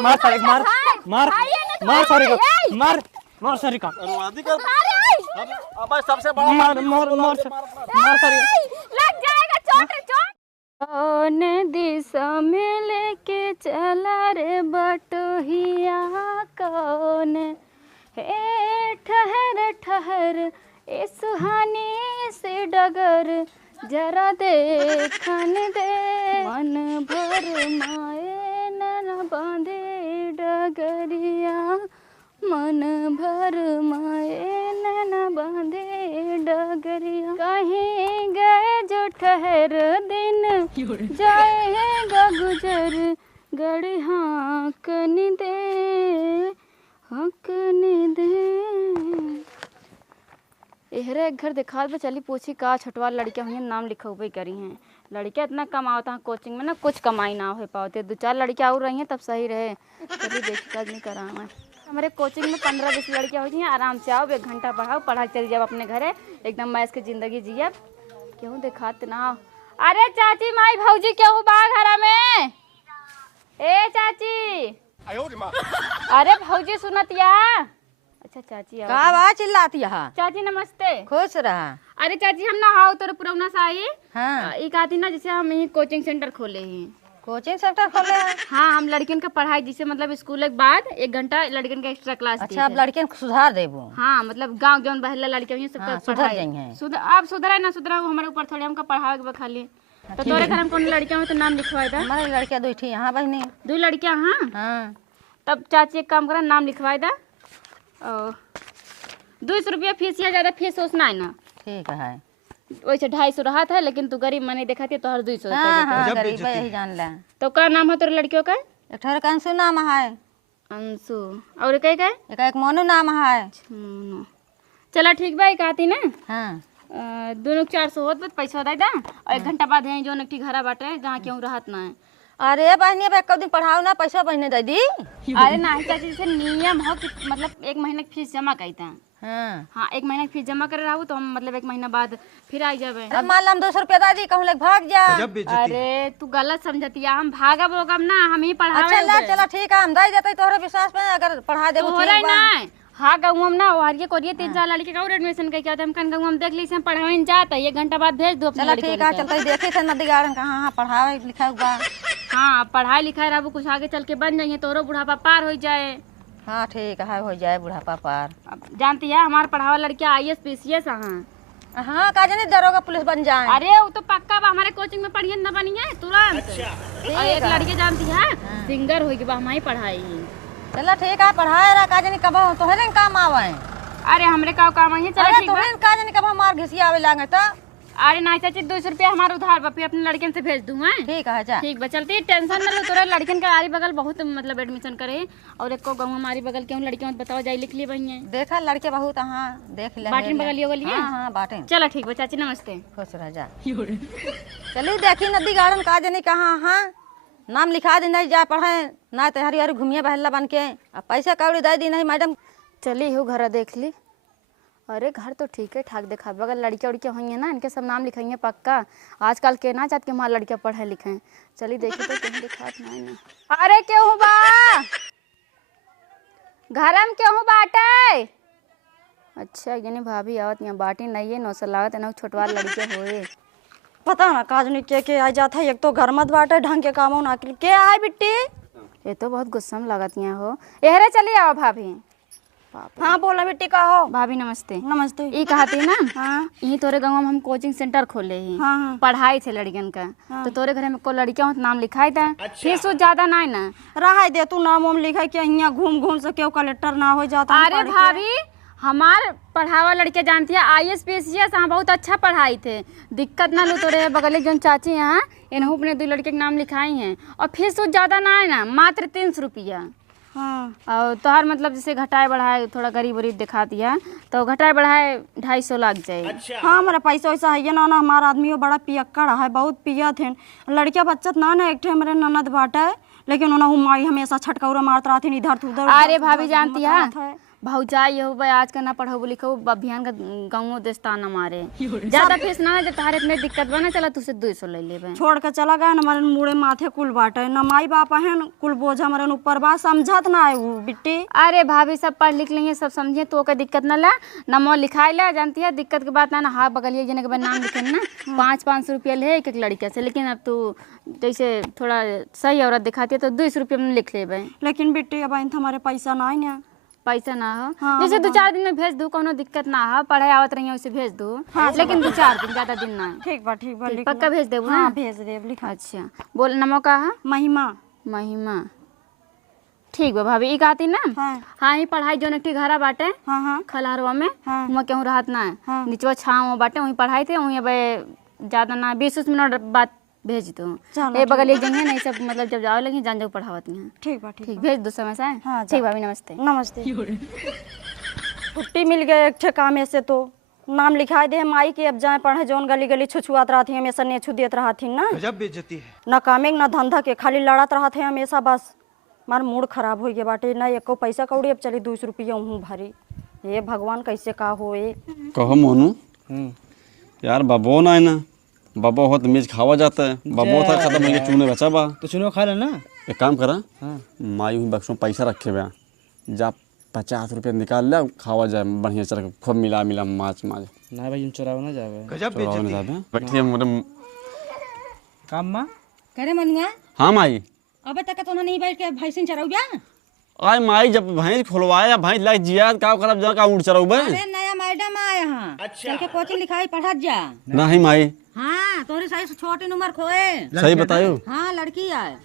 मार सारे मार मार मार सारे को मार मार सारे का अब सबसे बड़ा मार सारे लग जाएगा चोट चोट। कौन दिशा में लेके चला रे बटोहिया कौन हे ठहर ठहर ए सुहानी से डगर जरा देखन दे मन भर माए न बांधे डगरिया मन भर माए न बांधे डगरिया कहीं गए जो ठहर दिन जाएगा गुजर गड़ी हाँकन दे हाँकन दे। एहरे एक घर दिखा पे चली पूछी का छठवा लड़कियां हुई नाम लिखा हुए करी हैं। लड़कियां इतना कमाता है कोचिंग में ना कुछ कमाई ना हो पाते। 2-4 लड़कियां और रही हैं तब सही रहे। चलिए देखिए नहीं करा मैं हमारे कोचिंग में 15-20 लड़कियां हुई हैं। आराम से आओ 1 घंटा पढ़ाओ पढ़ा चल जाओ अपने घरे एकदम मैस की जिंदगी जिए। क्यों दिखाते ना। अरे चाची माई भौजी क्यों बा घर में ए चाची अरे भौजी सुनतिया। अच्छा चाची का बा चिल्लाती है। चाची नमस्ते खुश रहा। अरे चाची हम ना आओ तो पुरौना से आई। हाँ एक आती ना जैसे हम यही कोचिंग सेंटर खोले हैं। कोचिंग सेंटर खोले हैं। हाँ हम लड़कियन का पढ़ाई जिसे मतलब स्कूल के बाद 1 घंटा लड़कियन का एक्स्ट्रा क्लास। अच्छा अब लड़कियन को सुधार देबो। हाँ मतलब गांव जौन बहला लड़कियां हुई सबका सुधर जाएंगे। आप सुधरा ना सुधरा हमारे ऊपर थोड़ी हमका पढ़ावे खाली। तो तोरे घर में कौन लड़कियां हो तो नाम लिखवा दे। हमारी लड़कियां 2 थी यहाँ बहनी 2 लड़कियां। हाँ हाँ तब चाची एक काम करा नाम लिखवा दे। 200 रुपया फीस या ज्यादा फीस सोचना है ना। ठीक है वैसे 250 रहा था लेकिन तू गरीब मनी दिखाती तो हर 200 हाँ हाँ गरीब यही जान ले। तो क्या नाम है तेरे लड़कियों का। एक ठहर का अंशु नाम है। अंशु और एक मोनू नाम है। चला ठीक भाई कहती ना। हाँ दोनों 400 होत बस पैसा दे दा और 1 घंटा बाद है जो एक घर बाटे जहाँ क्यों रहत ना है। अरे बहनी अब 1 दिन पढ़ाओ ना पैसा बहने दे दी। अरे नहीं चाची जैसे नियम हो कि मतलब 1 महीने की फीस जमा करते हैं। हाँ 1 महीने की फीस जमा कर रहा हूँ तो हम मतलब 1 महीना बाद फिर आ जावे। अब मान लो हम 200 रुपया दादी कहूँ लग भाग जा। अरे तू गलत समझती है हम भागा बोगम ना हम ही पढ़ावे। अच्छा चला ठीक है हम दे देते तोहरे विश्वास पे अगर पढ़ा देबो हो रहा ना। हाँ गाँव हम ना वारिये करिए 3-4 लड़के का और एडमिशन का क्या हम कन गाँव हम देख ली हम पढ़ावे जाता 1 घंटा बाद भेज दो अपने। चला ठीक है चलते देखे थे नदी गार्डन कहाँ हाँ पढ़ावे लिखा हुआ। हाँ पढ़ाई लिखाई रहू कुछ आगे चल के बन जाइए तोरो बुढ़ापा पार हो जाए। हाँ ठीक है हो जाए बुढ़ापा पार। अब जानती है हमारे पढ़ावा लड़कियां IAS PCS। हाँ हाँ का जाने दरोगा पुलिस बन जाए। अरे वो तो पक्का हमारे कोचिंग में पढ़िए न बनिए तुरंत। और एक लड़की जानती है सिंगर होगी हमारी पढ़ाई। चला ठीक है पढ़ाए रहा का जाने कब तोहरे काम आवे। अरे हमरे का काम आई है। चलो तोहरे का जाने कब मार घिसिया आवे लागे तो। अरे ना चाची 200 रुपया हमारा उधार बा फिर अपने लड़कियन से भेज दूंगा। ठीक है जा ठीक बा चलती टेंशन ना लो तोरा लड़कियन का आरी बगल बहुत मतलब एडमिशन करे और एक को गाँव हमारी बगल क्यों लड़कियों बताओ जाए लिख ली बही देखा लड़के बहुत हाँ देख ले बाटिन बगलियो गलिए। हाँ बाटिन चलो ठीक बा चाची नमस्ते खुश रह जा। चलिए देखी नदी गार्डन का जाने कहाँ हाँ नाम लिखा दी नहीं जा पढ़े ना तैयारी वारी घूमिए बहला बन के अब पैसा कौड़ी दे दी नहीं मैडम। चली हूँ घर देख ली। अरे घर तो ठीक है ठाक देखा अगर लड़कियाँ उड़कियाँ हुई हैं ना इनके सब नाम लिखाइए पक्का। आजकल के ना चाहते कि हमारे लड़कियाँ पढ़े लिखें। चलिए देखिए तो कहीं दिखा ना। अरे क्यों बा घर में क्यों बाटे। अच्छा यानी भाभी आवत यहाँ बाटी नहीं है 900 लागत है ना छोटवा लड़के होए। पता ना काजनी के आ जाता है। एक तो घर मत बाटे ढंग के काम ना के आए बिट्टी। ये तो बहुत गुस्सा में लागत यहाँ हो। एहरे चलिए आओ भाभी। हाँ बोला बेटी का हो। भाभी नमस्ते। नमस्ते। ये कहती ना हाँ यही तोरे गाँव में हम कोचिंग सेंटर खोले ही। हाँ पढ़ाई थे लड़कियन का। हाँ। तो तोरे घर में को लड़कियां हो तो नाम लिखाई था। फीस ज्यादा ना ना रहा दे तू नाम उम लिखा के यहाँ घूम घूम से क्यों कलेक्टर ना हो जाता। अरे भाभी हमार पढ़ावा लड़के जानती है IAS PCS यहाँ बहुत अच्छा पढ़ाई थे दिक्कत ना लो तोरे बगल जो चाची यहाँ इन्हों अपने 2 लड़के के नाम लिखाई हैं और फीस ज्यादा ना है ना मात्र 300 रुपया। हाँ और तोहर मतलब जैसे घटाए बढ़ाए थोड़ा गरीब वरीब दिखा दिया तो घटाए बढ़ाए 250 लग जाए। अच्छा। हाँ हमारा पैसा वैसा है ना हमारा आदमी बड़ा पियक्कड़ है बहुत पिया थे लड़किया बच्चा ना एक हमारे ननद बाटा है लेकिन उन्हें माई हमेशा छटकौरा मारता रहती इधर उधर। अरे भाभी जानती है भौजाई हो भाई आज का ना पढ़ो लिखो अभियान का गाँव देस्ता न मारे ज्यादा फीस ना जब तारे इतने दिक्कत बना चला तुझसे 200 ले ले छोड़ के चला गया न हमारे मुड़े माथे कुल बाटे न माई बाप है न कुल बोझ हमारे ऊपर बा समझत ना है वो बिट्टी। अरे भाभी सब पढ़ लिख लेंगे सब समझे तो का दिक्कत ना ला नमो लिखाई ला जानती है दिक्कत की बात ना हाथ बगलिए जने के बाद नाम लिखे ना 500 रुपया ले एक लड़के से लेकिन अब तू जैसे थोड़ा सही औरत दिखाती है तो 200 रुपया में लिख ले। लेकिन बिट्टी अब हमारे पैसा ना है ना पैसा ना हो हाँ, जैसे 2-4 दिन में भेज दू कोनो दिक्कत ना हो पढ़ाई आवत रही उसे भेज दू लेकिन 2-4 दिन ज्यादा दिन ना ठीक बा लिख पक्का भेज देबू ना। हाँ भेज देब लिखा। अच्छा बोल नमो का है महिमा महिमा ठीक बा भाभी ई कहती ना हाँ ही पढ़ाई जो नटी घरा बाटे हाँ हाँ खलारवा में हाँ। हुआ केहू रहत ना है हाँ। नीचवा छाव बाटे वहीं पढ़ाई थे वहीं अब ज्यादा ना 20 मिनट बाद भेज दो ए बगल एक जगह नहीं सब मतलब जब जाओ लगी जान जाओ पढ़ावत हैं। ठीक बा ठीक भेज दो समय से हाँ, ठीक भाभी नमस्ते नमस्ते। छुट्टी मिल गए एक ठे काम से तो नाम लिखा दे माई के अब जाए पढ़े जौन गली गली छुछुआत रहा थी हमेशा नेछू देत रहा थी ना गजब बेइज्जती है। न कामे न धंधा के खाली लड़त रहा थे हमेशा बस मार मूड खराब हो गया बाटे ना एको पैसा कौड़ी अब चली 200 रुपया हूँ भारी ये भगवान कैसे का होए। कहो मोनू यार बबो ना है ना बबो हो तो मीज खावा जाता है बबो था खत्म हो गया चूने बचा बा तो चुनो खा लेना। एक काम करा हाँ। माई हुई बक्सों पैसा रखे हुए जा 50 रुपया निकाल ले खावा जाए बढ़िया चल खूब मिला मिला माछ माछ ना भाई चुराव ना जावे गजब बेइज्जती है। बैठिए मोरे काम मां करे मनुआ हाँ माई अबे तक तो नहीं बैठ के भैंसिन चरौया आय माई जब भैंस खुलवाया भैंस लाइक जिया का खराब जा का उड़ चराऊ बे अरे नया मैडम आए हाँ चल के कोचिंग लिखाई पढ़त जा नहीं माई हाँ तोरी सही से छोटी उम्र खोए सही बतायो हाँ लड़की आए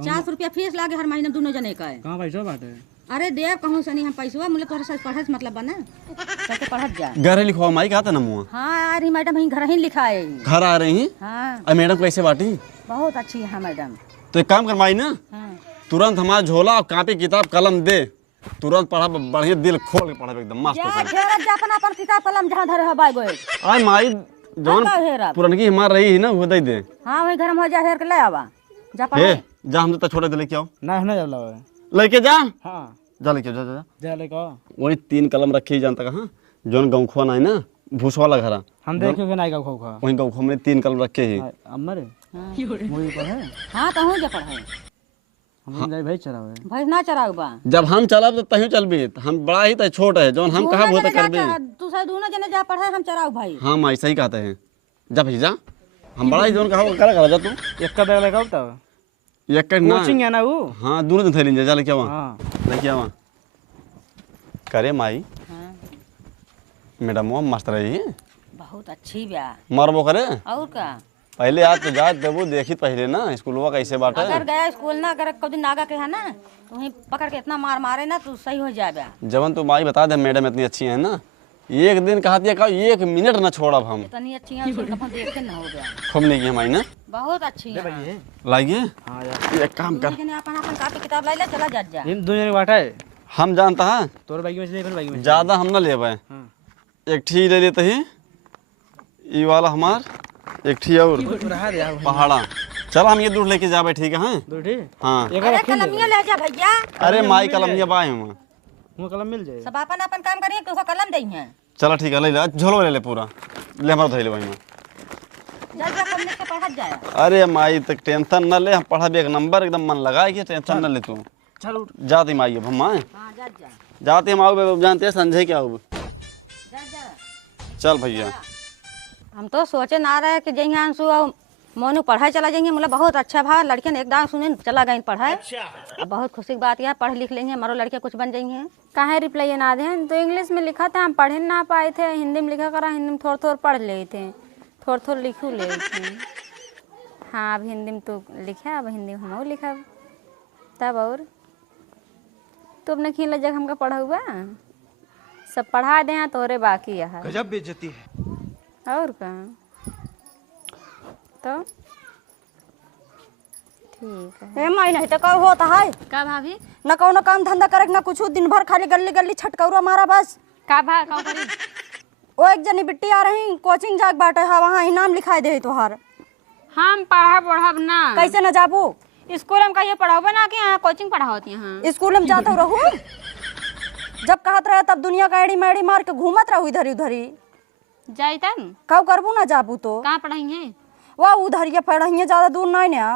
400 रुपया फीस लागे हर महीने दोनों जने का कहां भाई जो बात है अरे देव कहूँ सनी हम पैसा मुझे तोरे साथ पढ़े से मतलब बना चल के पढ़त जा घर लिखवा माई कहा था ना मुआ हाँ अरे मैडम ही घर ही लिखाए घर आ रही हाँ अब मैडम कैसे बाटी बहुत अच्छी है मैडम तो एक काम कर माई ना हाँ तुरंत हमारा झोला और कापी किताब कलम दे तुरंत पढ़ा बढ़िया दिल खोल के पढ़ा एकदम मस्त जा घेरत जा अपन किताब कलम जहाँ धरे है बाय गोए आय माई जौन का हेरब पुरनकी हमार रही है ना वो दे दे हाँ वही घर में हो जा हेर के ले आवा जा हे पढ़े जा हम तो छोटे लेके आओ ना ना जब लावे लेके जा हां जा लेके जा जा जा ले को वही 3 कलम रखे ही जानता कहाँ जौन गौखवा ना है ना भूस वाला घरा हम देखोगे ना का खो वही गौखवा में 3 कलम रखे ही अमर मुई पर है हाँ कहूँ जा पढ़े हम जाई भाई चरावे भैंस ना चराऊ बा जब हम चलब तो तही चलबी हम बड़ा ही तो छोट है जौन हम कहा बहुत करबे तू सब दोनों जने जा पढ़े हम चराऊ भाई हाँ माई सही कहते हैं जा भाई जा हम बड़ा ही जौन कहा करा जा तू एक का बैग लगाओ तब एक कर ना कोचिंग है ना वो हाँ दोनों दिन थैली जा लेके आवा हां लेके आवा करे माई हाँ मैडम वो मस्त रही है बहुत अच्छी ब्या मरबो करे और का पहले आज तो जा देबो देखी पहले ना स्कूलवा कैसे बाटे अगर गया स्कूल ना अगर कभी नागा के है ना तो वहीं पकड़ के इतना मार मारे ना तू सही हो जाए ब्या जवन तू माई बता दे मैडम इतनी अच्छी है ना एक दिन कहती है 1 मिनट ना छोड़ब हम इतनी अच्छी है उसको कभी देखते ना हो गया खूब नहीं की माई ना बहुत अच्छी है लाइए हां यार एक काम कर लेकिन अपन अपन कापी किताब लाई ले चला जा इन दोनों ने बांटा है हम जानता है तोर बैग में से ले फिर बैग में ज्यादा हम ना लेबे हां एक ठी ले लेते ही ई वाला हमार एक ठी और रहा दे यार पहाड़ा चल हम ये दूर लेके जाबे ठीक है दूठी हाँ एक अरे रख कलमिया ले जा भैया अरे माई कलमिया बाए हम वो कलम मिल जाए सब अपन अपन काम करिए तो कलम दई है चलो ठीक है ले ले झोलो ले ले पूरा ले हमारा धैले वही में जा जा कम के पढ़त जाए अरे माई तक टेंशन न ले हम पढ़ा एक नंबर एकदम मन लगा के टेंशन न ले तू चल उठ जाती माई अब हम आए हां जा जा जाते हम आओ जानते हैं संजय क्या हो जा जा चल भैया हम तो सोचे ना रहे कि जइए अंशु और मोनू पढ़ाई चला जाएंगे मतलब बहुत अच्छा भा लड़कियां एकदम सुने चला गई पढ़ाई अब बहुत खुशी की बात यह पढ़ लिख लेंगे हमारो लड़कियां कुछ बन जाएंगे काहे रिप्लाई ना दे तो इंग्लिश में लिखा था हम पढ़े ना पाए थे हिंदी में लिखा करा हिंदी में थोड़ा थोड़ा पढ़ ले थे थोड़ा थोड़ा लिखू ले थे हाँ अब हिंदी में तो लिखा अब हिंदी में हम लिखा तब और तो अपने खींच जगह हमका पढ़ा हुआ सब पढ़ा दे तोरे बाकी है गजब बेइज्जती है। और का तो ठीक है ए माई नहीं तो का होता है का भाभी न कौनो काम धंधा करे न कुछ दिन भर खाली गली गली छटकौरा मारा बस का भा का करी वो एक जनी बिट्टी आ रही कोचिंग जाग बाटे है वहाँ इनाम लिखाई दे तोहार हम पढ़ब ना कैसे न जाबू स्कूल में कहिए पढ़ाओ ना कि यहाँ कोचिंग पढ़ाओ यहाँ स्कूल में जाते रहू जब कहत रहे तब दुनिया का एड़ी मैड़ी मार के घूमत रहू इधर उधरी। जाई तब कब करबू ना जाबू तो कहाँ पढ़ाई है वह उधर ये पढ़ाइए ज्यादा दूर नहीं ना।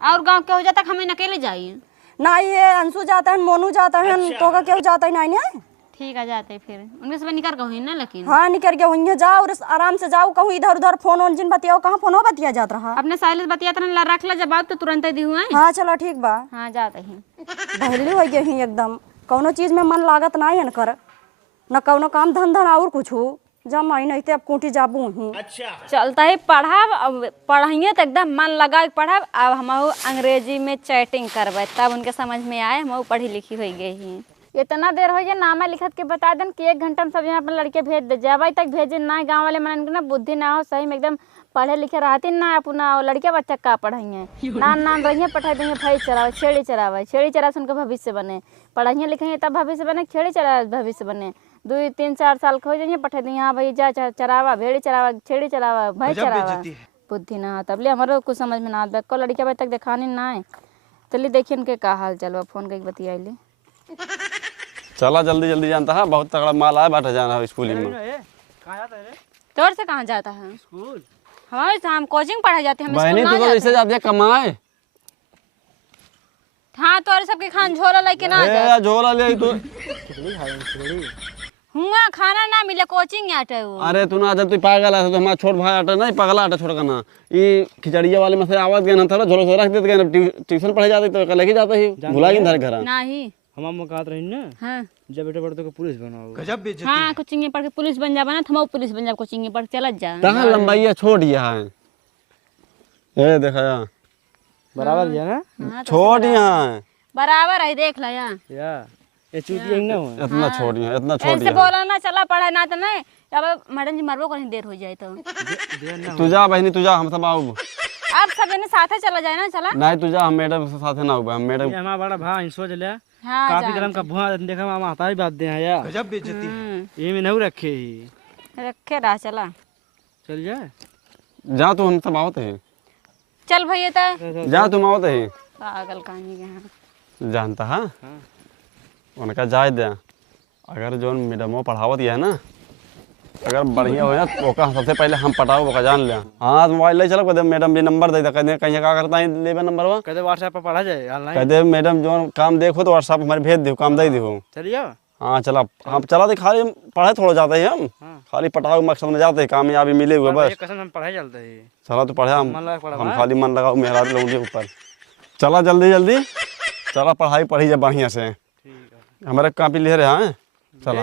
और गांव के हो जाता हमें अकेले जाइए। ना ये अंशु जाता है मोनू जाता है तो का क्यों जाता है नहीं ना। ठीक है जाते फिर उनमें से निकल गए ना लेकिन। हाँ निकल के वहीं जाओ और आराम से जाओ कहूँ इधर उधर फोन ऑन जिन बतियाओ कहाँ फोन बतिया जात रहा। अपने साइलेंस बतिया था रख ला जवाब तो तुरंत दी हुआ है। हाँ चलो ठीक बा। हाँ जाते ही बहली हो गई एकदम कौनो चीज में मन लागत नहीं है कर न कौनो काम धंधा और कुछ जब मैं नहीं अब कुटी जाबू ही। चलता ही पढ़ाइए तो एकदम मन लगा के पढ़ब। अब हम अंग्रेजी में चैटिंग करबे तब उनके समझ में आए हम पढ़ी लिखी हो गई ही। इतना देर हो गया नामा लिखत के बता दें कि 1 घंटा में सब यहाँ अपने लड़के भेज दे जब तक भेजे ना गाँव वाले मन ना बुद्धि ना हो सही में एकदम पढ़े लिखे रहती ना अपना लड़के बच्चा का पढ़ाइए नान रहिए पढ़ाई देंगे भाई चरावे छेड़ी चरा से उनका भविष्य बने पढ़ाइए लिखेंगे तब भविष्य बने छेड़ी चरा भविष्य बने 2 3 4 साल के हो जाइए पढ़ा देंगे हाँ भाई जा चरावा भेड़ी चरावा छेड़ी चरावा भाई चरावा बुद्धि ना तब ले हमारे कुछ समझ में ना आता को लड़के अभी तक दिखानी ना है। चलिए देखिए उनके का हाल चलो फोन करके बतिया ले। चला जल्दी जल्दी जानता है बहुत तगड़ा माल आया बैठा जाना है स्कूल में। तोर से कहाँ जाता है स्कूल हमारे हम कोचिंग पढ़ाई जाते हैं बहनी तू तो ऐसे जाते कमाए। हाँ तोरे सबके खान झोला लेके ना ए झोला ले तू हुआ खाना ना मिले कोचिंग आटे वो। अरे तू ना जब तू पागल है तो हमारा छोट भाई आटा नहीं पगला आटा छोड़ करना ये खिचड़िया वाले में से आवाज गया ना था झोला झोला रख देते गए ट्यूशन पढ़े जाते तो लेके जाते ही भुला गए घर घर नहीं हम कहत रही ना हाँ जब बेटे पढ़ते पुलिस बनाओ गजब बेइज्जती हाँ कोचिंग पढ़ के पुलिस बन जा बना थमो पुलिस बन जा कोचिंग पढ़ चला जा कहाँ लंबाई छोड़ दिया है ये देखा या बराबर है ना छोड़ दिया है बराबर है देख ला या ये चूतिया ना हो इतना छोड़ दिया इतना छोड़ ऐसे दिया बोला ना चला पढ़ा ना तो नहीं अब मैडम जी मरबो कहीं देर हो जाए तो तू जा बहनी तू जा हम सब आओ आप सब ने साथे चला जाए ना चला नहीं तू जा हम मैडम के साथ ना हुआ हम मैडम ये हमारा बड़ा भाई सोच लिया हाँ काफी गरम का भुआ देखा मामा आता ही बात दे हैं यार गजब बेइज्जती ये में नहीं रखे ही रखे रहा चला चल जाए जा तू हम सब आवते हैं चल भैया तो जा तुम आवते हैं पागल कहानी के यहाँ जानता है उनका जाए दे अगर जो मैडमो पढ़ावत है ना अगर बढ़िया हो ना तो ओका सबसे पहले हम पटाओ ओका जान लिया। हाँ मोबाइल ले चलो कहते मैडम भी नंबर दे कहते कहीं क्या करता है लेबे नंबर वो कहते व्हाट्सएप पर पढ़ा जाए ऑनलाइन कहते मैडम जो काम देखो तो व्हाट्सएप हमारे भेज दो काम दे दो। चलिए हाँ चला हम चला तो खाली पढ़ाई थोड़ा जाते हैं हम खाली पटाओ मकसद में जाते हैं कामयाबी मिले हुए बस कसम हम पढ़ाई चलते हैं चला तो पढ़े हम मन लगा पढ़ा हम खाली मन लगाओ मेहरा लोगों के ऊपर चला जल्दी जल्दी चला पढ़ाई पढ़ी जाए बढ़िया से हमारे कापी ले रहे हैं चला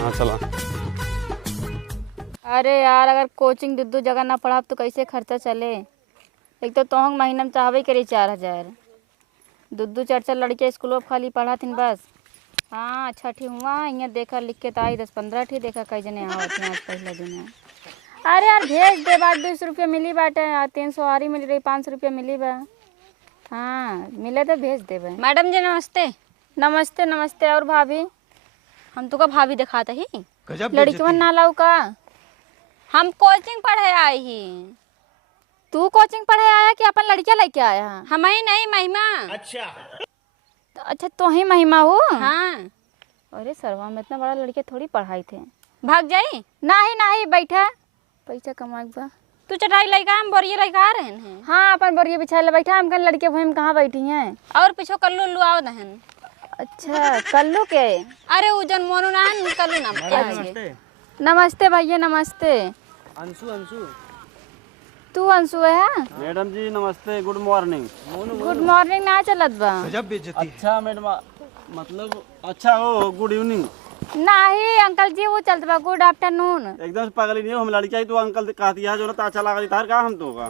हाँ चला। अरे यार अगर कोचिंग दो जगह ना पढ़ा तो कैसे खर्चा चले। एक तो तोहंग महीना में चाहबे करी 4000 दो 4 लड़के स्कूल में खाली पढ़ा थी बस। हाँ छठी हुआ यहाँ देखा लिख के तो आई 10-15 ठी देखा कई जने आवत हैं आज पहला दिन है। अरे यार भेज दे बाट 200 रुपया मिली बाटे 300 आरी मिल रही 500 रुपया मिली बा। हाँ मिले तो भेज दे बा। मैडम जी नमस्ते। नमस्ते नमस्ते। और भाभी हम तो का भाभी दिखाते ही गजब लड़की बन ना लाऊ का हम कोचिंग पढ़े आई ही। तू कोचिंग पढ़े आया कि अपन लड़कियां लेके आया? हम ही नहीं महिमा। अच्छा तो ही महिमा हो? हाँ। अरे सरवा में इतना बड़ा लड़के थोड़ी पढ़ाई थे। भाग जाई? नहीं नहीं बैठा पैसा कमाए बा। तू चटाई लेगा हम बोरिया लेगा आ रहे हैं। हाँ अपन बोरिया बिछा ले बैठा हम कल लड़के हम कहाँ बैठी हैं। और पीछे कल्लू उल्लू आओ दहन। अच्छा कल्लू के? अरे वो जन मोनू ना कल्लू ना। नमस्ते नमस्ते भैया नमस्ते। अंशु अंशु तू अंशु है? मैडम जी नमस्ते गुड मॉर्निंग। गुड मॉर्निंग ना चलत बा। गजब बेइज्जती अच्छा मैडम मतलब अच्छा हो गुड इवनिंग नहीं अंकल जी वो चलत बा गुड आफ्टरनून। एकदम से पागल नहीं हो हम लड़कियां तो अंकल कहती है जो ना अच्छा लगा तार का हम तो का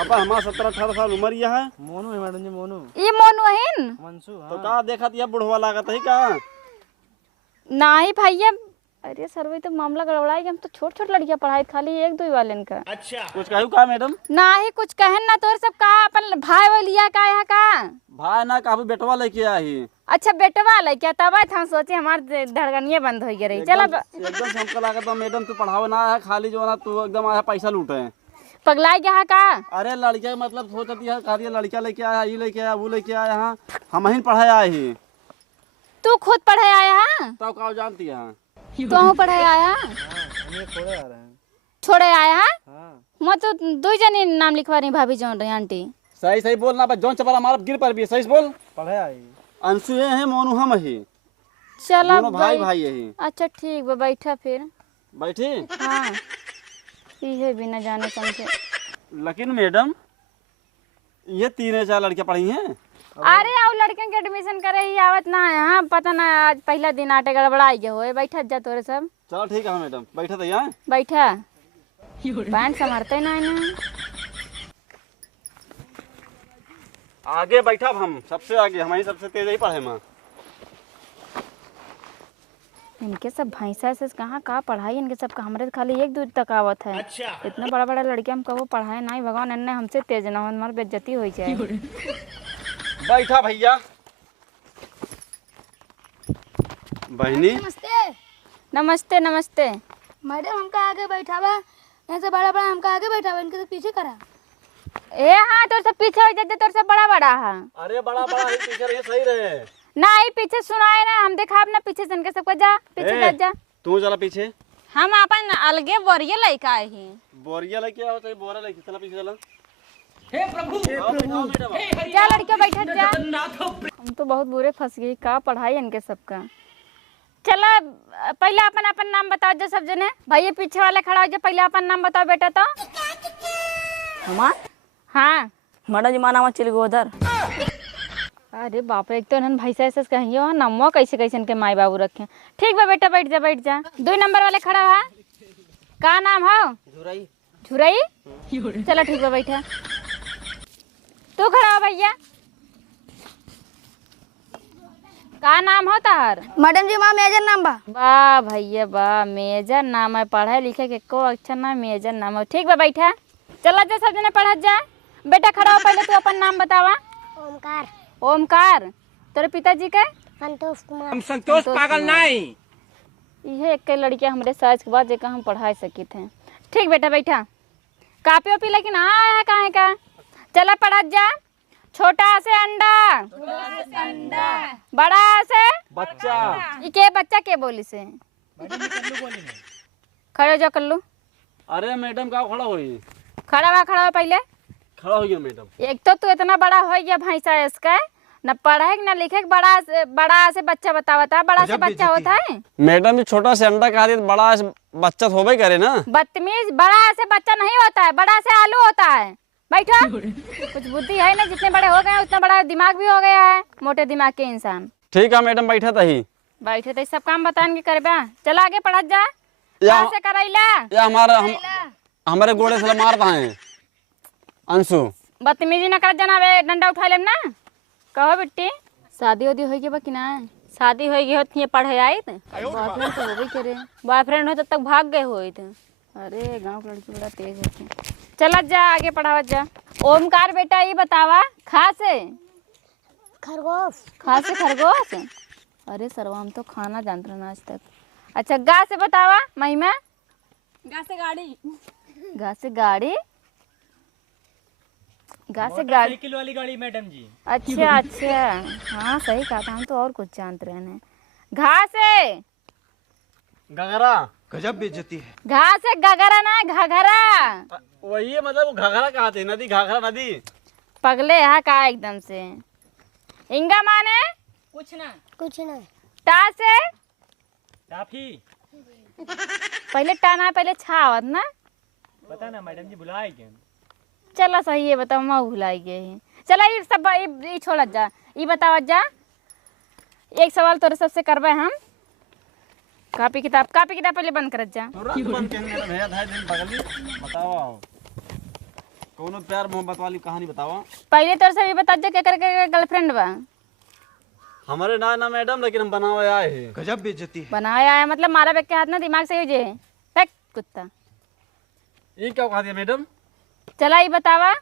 अब हमारा 17-18 साल उम्र यह है। मोनू है मैडम जी मोनू ये मोनू है मंसू तो का देखा दिया बुढ़वा लागत है का नहीं भैया। अरे सर तो मामला गड़बड़ाई हम तो छोट लड़कियां पढ़ाई खाली 1-2 वाले का। अच्छा कुछ कहू का मैडम? नहीं कुछ कहन ना तोर सब का अपन भाई वो लिया का यहाँ का भाई ना काफी बेटवा लेके आई। अच्छा बेटवा ले क्या तब हम सोचे हमारे धड़कनिए बंद हो गई चला एकदम से हमको लागत मैडम तू पढ़ावे ना है खाली जो ना तू एकदम आया पैसा लूटे पगला गया का। अरे लड़किया मतलब सोचती है कहा लड़किया लेके आया ये लेके आया वो लेके आया हाँ हम ही पढ़ाया ही तू खुद पढ़े आया है? तब का जानती है? तू पढ़े आया? छोड़े आ रहे हैं। छोड़े आया है? हाँ। मैं तो दो जनी नाम लिखवा रही भाभी जोन रही आंटी। सही सही बोलना बस, जौन चपला मार गिर पर भी सही से बोल। पढ़े आई। अंशु ये है, मोनू हम ही, चला दोनों भाई भाई यही। अच्छा ठीक बा, बैठा फिर। बैठी। हाँ ये भी न जाने समझे। लेकिन मैडम ये 3-4 लड़कियां पढ़ी हैं। अरे आओ लड़कियों के एडमिशन करे ही आवत ना है। हाँ पता ना आज पहला दिन आटे गड़बड़ाई गए होए। बैठा जा तोरे सब। चलो ठीक है मैडम, बैठा तो यहाँ। बैठा पैंट संभालते ना है ना। आगे बैठा हम सबसे आगे, हमारी सबसे तेज ही पढ़े माँ। इनके सब भैंसा से कहाँ पढ़ाई इनके सब का, हमारे खाली 1-2 तक आवत है। इतना बड़ा बड़ा लड़के हम कहो पढ़ाए नहीं, भगवान अन्य हमसे तेज ना हो, हमारी बेइज्जती हो जाए। बैठा भैया। बहनी नमस्ते नमस्ते। मैडम हमका आगे बैठा बा, यहाँ से बड़ा बड़ा हमका आगे बैठा बा, इनके से पीछे करा। ए हाँ तोर से पीछे हो जाते, तोर से बड़ा बड़ा है। अरे बड़ा बड़ा ही पीछे रहे, सही रहे। नहीं पीछे सुनाए ना, हम देखा अपना पीछे से इनके सबको। जा पीछे जा। तू चला पीछे। हम अपन अलगे बोरिए लड़का ही। बोरिया लेके आओ, चाहे बोरा लेके चला पीछे चला। जा लड़के बैठा जा। हम तो बहुत बुरे फंस गए, का पढ़ाई इनके सबका। चला पहले अपन अपन नाम बताओ जो सब जने। भैया पीछे वाले खड़ा हो जो, पहले अपन नाम बताओ बेटा। तो हमार हाँ मैडम जी माना मत चली गो उधर। अरे बाप रे, एक तो इन्होंने भैंसा ऐसे कहियो नमो कैसे कैसे इनके माई बाबू रखे। ठीक बा बेटा, बैठ जा बैठ जा। 2 नंबर वाले खड़ा है, का नाम है? झुराई। झुरई। चलो ठीक बा बैठा। तू खड़ा हो भैया, का नाम हो तार? मैडम जी वहाँ मेजर नाम बा। वाह भैया वाह, मेजर नाम है। पढ़े लिखे के को अच्छा ना मेजर नाम है। ठीक बा बैठा। चला जा सब जने पढ़त जा। बेटा खड़ा हो, पहले तू अपन नाम बतावा। ओमकार। ओमकार। तेरे पिताजी के? संतोष कुमार। हम संतोष पागल नहीं। ये एक लड़कियां हमारे साइज के बाद जेका हम पढ़ाई सकी थे। ठीक बेटा बैठा। कापी ओपी लेकिन हाँ है कहाँ का। चला पढ़त जा। छोटा से अंडा, बड़ा से बच्चा। के बच्चा के बोली से। खड़े हो जा कल्लू। अरे मैडम का खड़ा हुई? खड़ा हो पहले। खड़ा हो गया मैडम। एक तो तू इतना बड़ा हो गया भैंसा इसका, न पढ़े न लिखे। बड़ा से बच्चा बतावता, बड़ा से बच्चा होता है। मैडम जी छोटा से अंडा खा दी तो बड़ा से बच्चा तो होबे करे ना। बदतमीज, बड़ा से बच्चा नहीं होता है, बड़ा से आलू होता है। बैठो। कुछ बुद्धि है ना, जितने बड़े हो गए उतना बड़ा दिमाग भी हो गया है। मोटे दिमाग के इंसान। ठीक है मैडम, बैठा था ही। बैठे तो सब काम बताएंगे करबा। चला आगे पढ़त जा। या कहाँ से करैला? या हमारे गोड़े से मारता है अंशु। बदतमीजी न कर जाना, वे डंडा उठा लेम ना। कहो बिट्टी, शादी वादी हो गई कि ना? शादी हो गई होती पढ़े आई थे। बॉयफ्रेंड तो हो गई करे। बॉयफ्रेंड हो तब तक भाग गए हुए थे। अरे गांव की लड़की बड़ा तेज होती है। चलत जा आगे पढ़ावत जा। ओमकार बेटा ये बतावा, खा से खरगोश। खा से खरगोश। अरे सरवा हम तो खाना जानते हैं आज तक। अच्छा गा से बतावा महिमा। गा से गाड़ी। गा से गाड़ी। गा से गाड़ी। साइकिल वाली गाड़ी मैडम जी। अच्छा अच्छा हाँ सही कहा था, हम तो और कुछ जानते रहे। घा से घघरा। गजब बेइज्जती है। घा से गगरा ना घघरा। वही है, मतलब वो घघरा कहाँ थे? नदी, घाघरा नदी। पगले यहाँ का एकदम से। इंगा माने कुछ ना। कुछ नहीं। टा से टाफी। पहले टा ना पहले छावत ना। पता ना मैडम जी, भुलाए क्या? चला सही है, बताओ मैं भुलाई गई। चला ये सब ये छोड़त जा। ये बतावत जा। एक सवाल तोरे सबसे करबे हम। कापी किताब पहले बंद करत जा। बताओ कोनो प्यार मोहब्बत वाली कहानी बताओ। पहले तोरे से ये बता जा के करके गर्लफ्रेंड बा। हमारे ना मैडम, लेकिन हम बनावे आए हैं। गजब बेइज्जती है। बनाया है मतलब मारा बेग के हाथ ना, दिमाग से यूज है। फेंक कुत्ता। ये क्या कहा दिया मैडम? चला ये बतावा,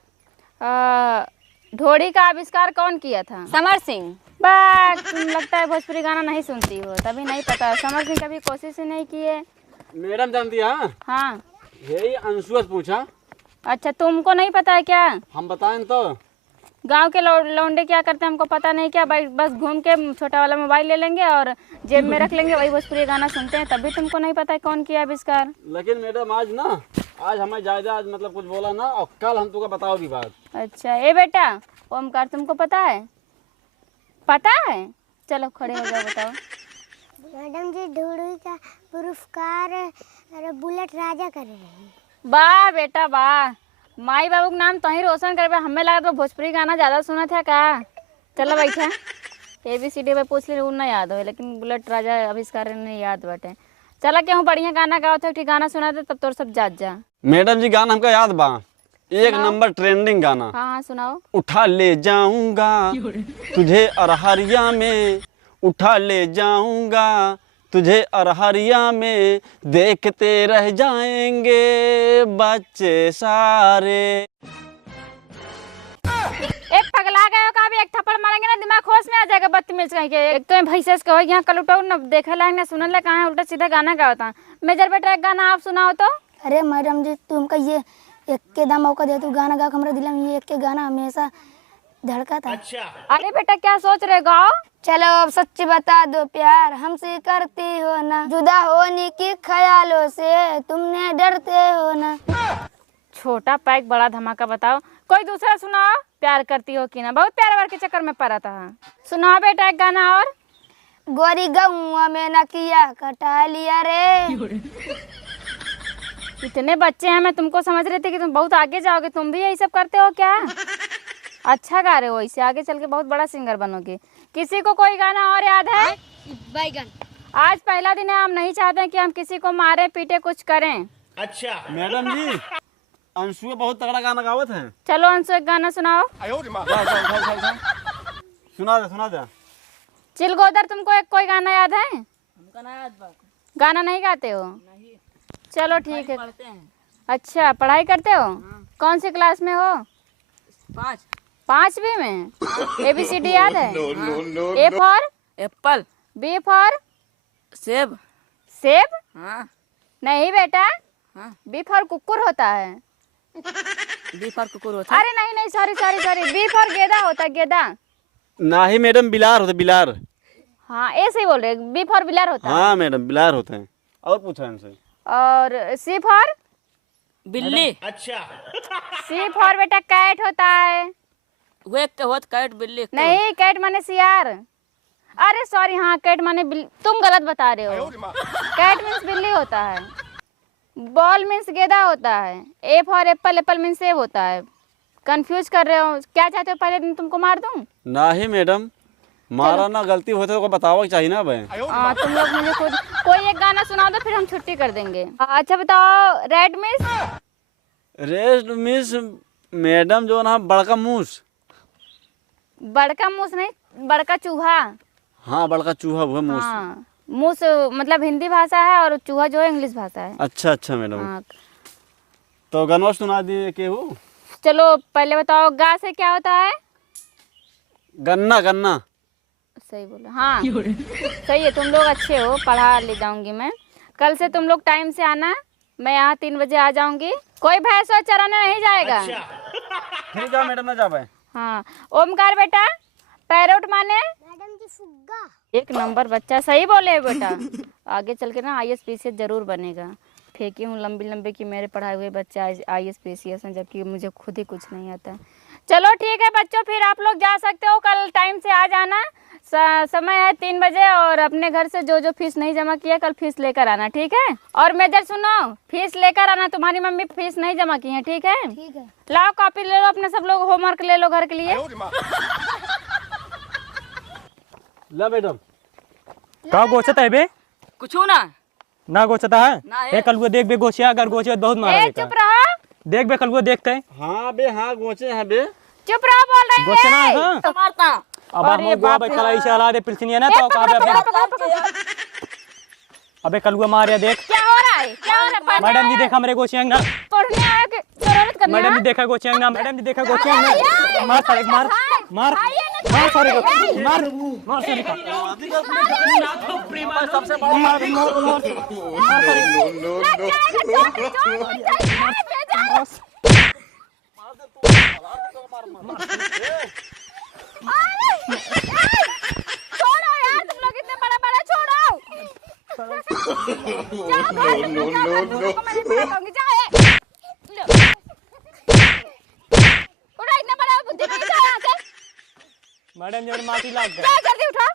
ढोड़ी का आविष्कार कौन किया था? समर सिंह। बस तुम लगता है भोजपुरी गाना नहीं सुनती हो, तभी नहीं पता। समझ नहीं, कभी कोशिश ही नहीं की है। मैडम जानती है? हाँ यही अंशु से पूछा। अच्छा तुमको नहीं पता है क्या? हम बताएं तो गांव के लौंडे क्या करते हैं हमको पता नहीं क्या, भाई बस घूम के छोटा वाला मोबाइल ले लेंगे और जेब में रख लेंगे, वही भोजपुरी गाना सुनते हैं। तभी तुमको नहीं पता है कौन किया आविष्कार। लेकिन मैडम आज ना, आज हमें जायजा आज मतलब कुछ बोला ना, और कल हम तुमको बताओगी बात। अच्छा ए बेटा, ओमकार तुमको पता है? पता है? चलो खड़े हो जाओ, बताओ। मैडम जी ढूढ़ी का पुरस्कार बुलेट राजा कर रहे हैं। वाह बेटा वाह, माई बाबू के नाम तो ही रोशन करबे। हमें लगा तो भोजपुरी गाना ज्यादा सुना था का। चलो बैठा, ABCD में पूछ ले, ना याद हो, लेकिन बुलेट राजा आविष्कार नहीं याद बाटे। चला केहू बढ़िया गाना गाओ थे, ठीक गाना सुना था तब तोर सब जात जा। मैडम जी गाना हमका याद बा, एक नंबर ट्रेंडिंग गाना। हाँ हाँ सुनाओ। उठा ले जाऊंगा तुझे अरहरिया में, उठा ले जाऊंगा तुझे अरहरिया में, देखते रह जाएंगे बच्चे सारे। एक पगला गए हो का, भी एक थप्पड़ मारेंगे ना दिमाग होश में आ जाएगा, बदतमीज कहीं के। एक तो भैंसे से कहो यहाँ कल उठाओ ना, देखे लायक ना सुनने लगा, कहाँ उल्टा सीधा गाना गाता। मेजर बेटा एक गाना आप सुनाओ तो। अरे मैडम जी तुमका ये एक के दाम मौका दे, तू गाना गा, हमारे दिल में ये एक के गाना हमेशा धड़का था। अरे बेटा क्या सोच रहे गाओ। चलो अब सच्ची बता दो, प्यार हमसे करती हो ना, जुदा होने के ख्यालों से तुमने डरते हो ना। छोटा पैक बड़ा धमाका, बताओ कोई दूसरा सुनाओ। प्यार करती हो कि ना, बहुत प्यार वार के चक्कर में पड़ा था। सुनाओ बेटा एक गाना और। गोरी गौआ में न किया कटा लिया रे। इतने बच्चे हैं, मैं तुमको समझ रही थी कि तुम बहुत आगे जाओगे, तुम भी यही सब करते हो क्या? अच्छा गा रहे हो, इससे आगे चल के बहुत बड़ा सिंगर बनोगे। किसी को कोई गाना और याद है? बैगन। आज पहला दिन है, हम नहीं चाहते कि हम किसी को मारे पीटे कुछ करें। अच्छा मैडम जी, अंशु बहुत तगड़ा गाना गावत है। चलो अंशु एक गाना सुनाओ। सुना दे। चिलगोदर तुमको एक कोई गाना याद है? गाना नहीं गाते हो? चलो ठीक है। अच्छा पढ़ाई करते हो? कौन सी क्लास में हो? 5वीं में। ABCD याद है? A for Apple, B for सेब। सेब? हाँ। नहीं बेटा, हाँ। B फॉर कुकुर होता है। बी फॉर कुकुर होता है। अरे नहीं सॉरी B फॉर गेदा होता है, गेदा। ना ही मैडम, बिलार होते, बिलार। हाँ ऐसे ही बोल रहे, B फॉर बिलार होता है। हाँ मैडम बिलार होते हैं। और पूछा इनसे। और C फॉर बिल्ली। C फॉर बेटा कैट होता है। वो एक के होत कैट बिल्ली। नहीं कैट माने सियार। अरे सॉरी, हाँ कैट माने तुम गलत बता रहे हो। कैट मीन्स बिल्ली होता है, बॉल मीन्स गेंदा होता है, A for Apple, Apple means सेब होता है। कंफ्यूज कर रहे हो, क्या चाहते हो पहले दिन तुमको मार दूं? ना ही मैडम, मारा ना, गलती होते तो बताओ चाहिए ना भाई। तुम लोग मुझे खुद कोई एक गाना सुना दो, फिर हम छुट्टी कर देंगे। अच्छा बताओ, red miss? Red miss madam जो ना बड़का मूस। बड़का मूस नहीं, बड़का चूहा। हाँ बड़का चूहा हुआ मूस। हाँ मूस मतलब हिंदी भाषा है और चूहा जो है इंग्लिश भाषा है। अच्छा मैडम। हाँ। तो गनवा सुना दिए के हो। चलो पहले बताओ, गा से क्या होता है? गन्ना। गन्ना सही बोला, हाँ सही है, तुम लोग अच्छे हो, पढ़ा ले जाऊंगी मैं। कल से तुम लोग टाइम से आना, मैं यहाँ 3 बजे आ जाऊंगी। कोई भैंस और चराने नहीं जाएगा। ठीक है मैडम, ना जा पाए। हाँ ओमकार बेटा, पैरोट माने? मैडम जी फुग्गा। एक नंबर बच्चा, सही बोले बेटा। आगे चल के ना IAS PCS जरूर बनेगा। फेंकी हूँ लंबी कि मेरे पढ़ाए हुए बच्चे IAS PCS हैं, जबकि मुझे खुद ही कुछ नहीं आता। चलो ठीक है बच्चों, फिर आप लोग जा सकते हो, कल टाइम से आ जाना। समय है 3 बजे, और अपने घर से जो फीस नहीं जमा किया कल फीस लेकर आना, ठीक है? और मेजर सुनो, फीस लेकर आना, तुम्हारी मम्मी फीस नहीं जमा की है, ठीक है? ठीक है। लाओ कॉपी ले लो, अपने सब लोग होमवर्क ले लो घर के लिए। ला मैडम। का गोचता है बे? कुछ ना गोचता है? ना ए कलुआ देख बे, गोचिया अगर गोचिया बहुत मारा ए चुप रहो, देख बे कलुआ देखते हैं। हाँ बे, हाँ गोचे हैं बे। चुप रहो, बोल रहे हैं। गोचना है हाँ। मारता। अब हम गोवा भाई कलाई से हला दे पिलचनिया ना, तो अबे कलुआ मार या देख। क्या हो रहा है? क्या हो रहा है? मैडम जी देखा मेरे गोचियांग ना। पढ़ने आया कि शरारत करने मैडम आया? जी देखा गोचियांग ना। मैडम जी देखा गोचियांग ना। मार सारे मार मार मार सारे को मार मार सारे का। सबसे बड़ा नो नो नो। छोड़ो यार, तुम लोग इतने बड़ा बड़ा छोड़ो। जाओ घर में, जाओ घर में, तुमको मैं नहीं बताऊंगी, जाओ लो। उठा, इतना बड़ा बुद्धि नहीं था यहाँ से। मैडम जब माटी लाग गए। जाओ जल्दी उठा।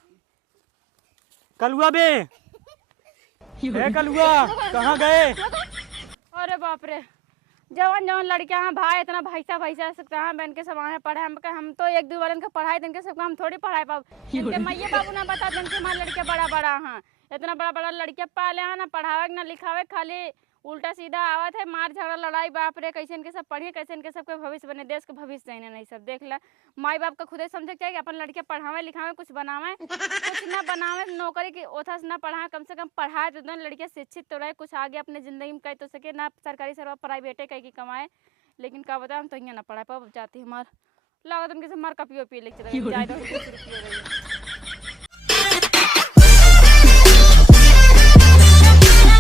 कलुआ बे, ए कलुआ कहाँ गए? अरे बाप रे, जवान जवान लड़कियां हैं भाई, इतना भैसा कहाँ बहन के समाने पढ़े। हम तो एक दो वालन का पढ़ाई दिन के सबका हम थोड़ी पढ़ाई पाओ। इनके मैये बाबू ना बता दें कि हमारे लड़के बड़ा बड़ा हैं, इतना बड़ा बड़ा लड़के पाले हैं, ना पढ़ावे ना लिखावे, खाली उल्टा सीधा आवत है, मार झगड़ा लड़ाई। बाप रे, कैसे इनके सब पढ़िए, कैसे इनके सबके भविष्य बने, देश का भविष्य चाहिए नहीं सब। देख ला, माई बाप का खुद ही समझे चाहिए कि अपन लड़के पढ़ावे लिखावे, कुछ बनावे, कुछ ना बनावे, नौकरी की ओथा से ना पढ़ाए, कम से कम पढ़ाए तो दोनों लड़के शिक्षित तो रहे, कुछ आगे अपने जिंदगी में कह तो सके, ना सरकारी सर्वा प्राइवेटे कहीं की कमाए। लेकिन क्या बताए, हम तो यहाँ ना पढ़ा पाओ जाती हमार लागत उनके से मार कपियो पी लेके